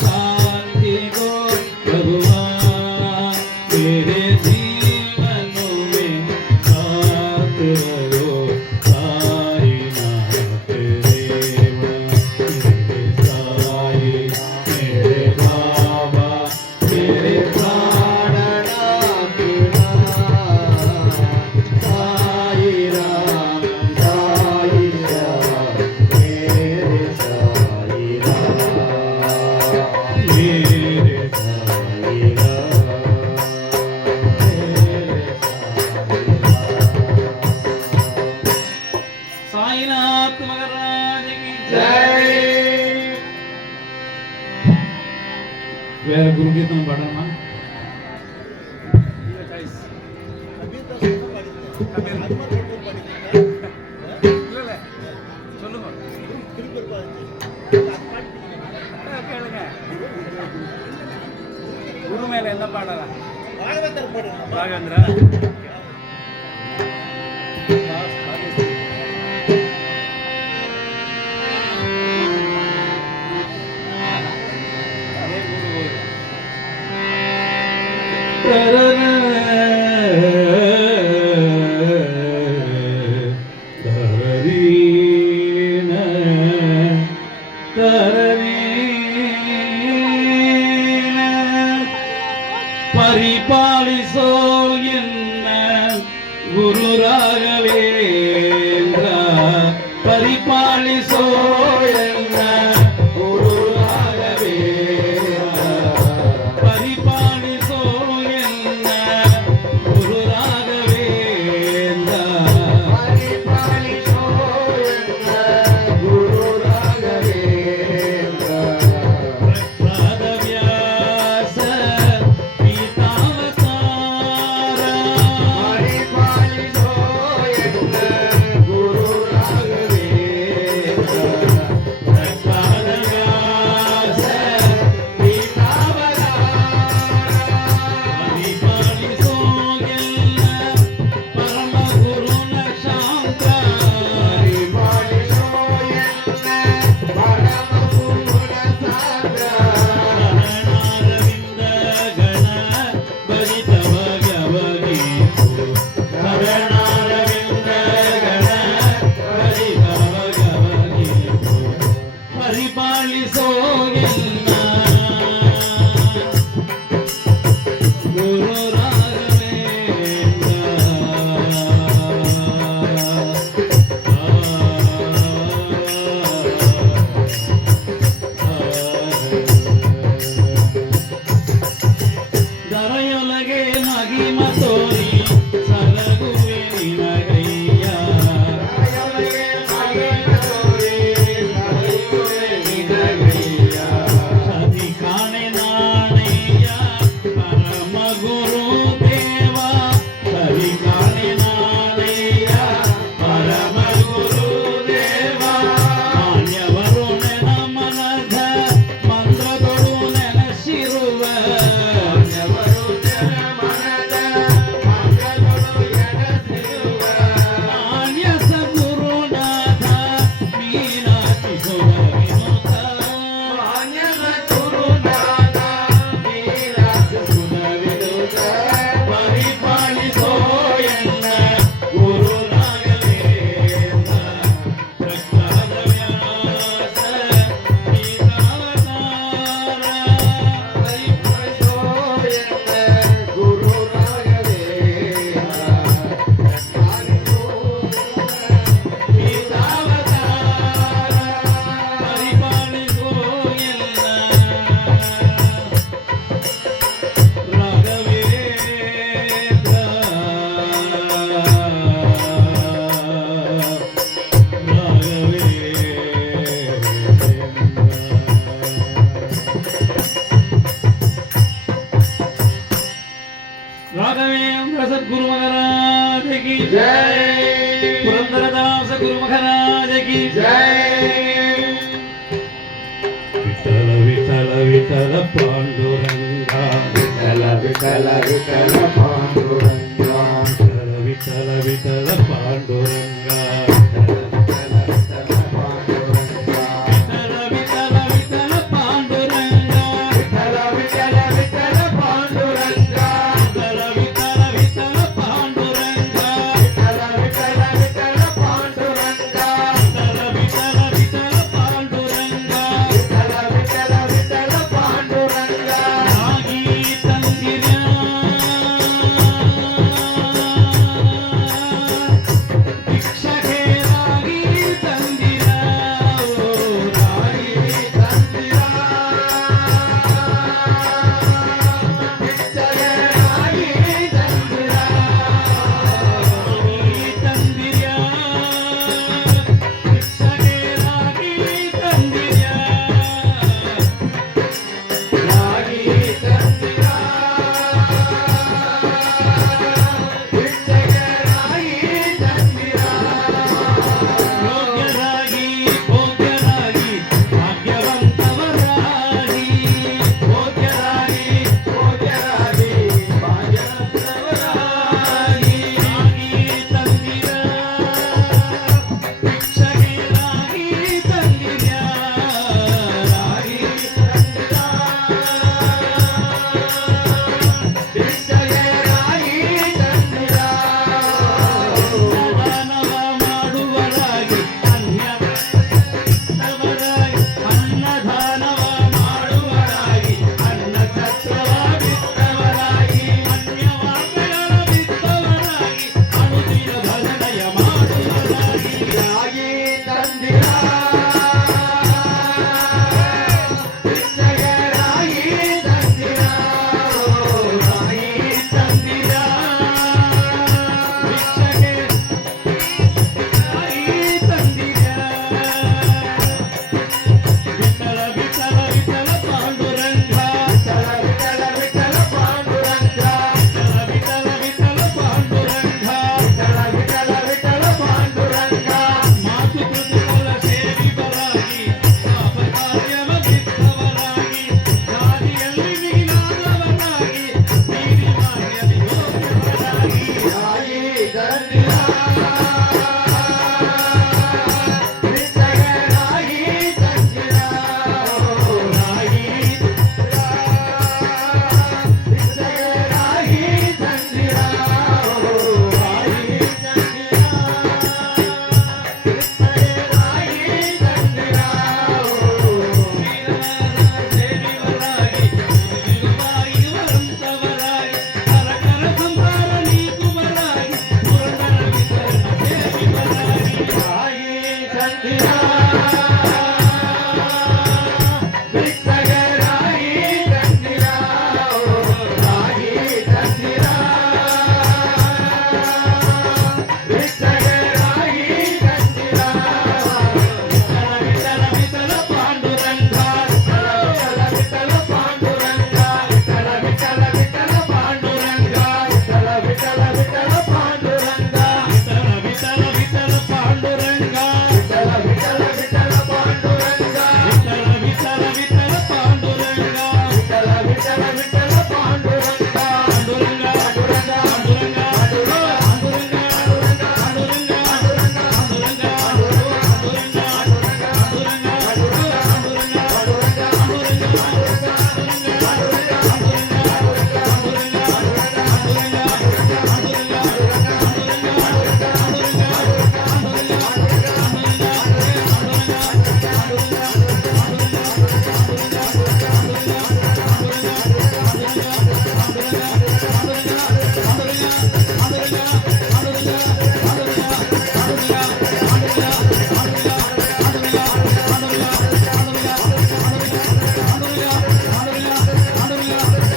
Yeah. வேற குருகீர்த்தனம் பாடணுமா என்ன பாடலாம் ராகாந்திரா பரிபாலி சோல் என்ன குருராக Gracias. Gracias.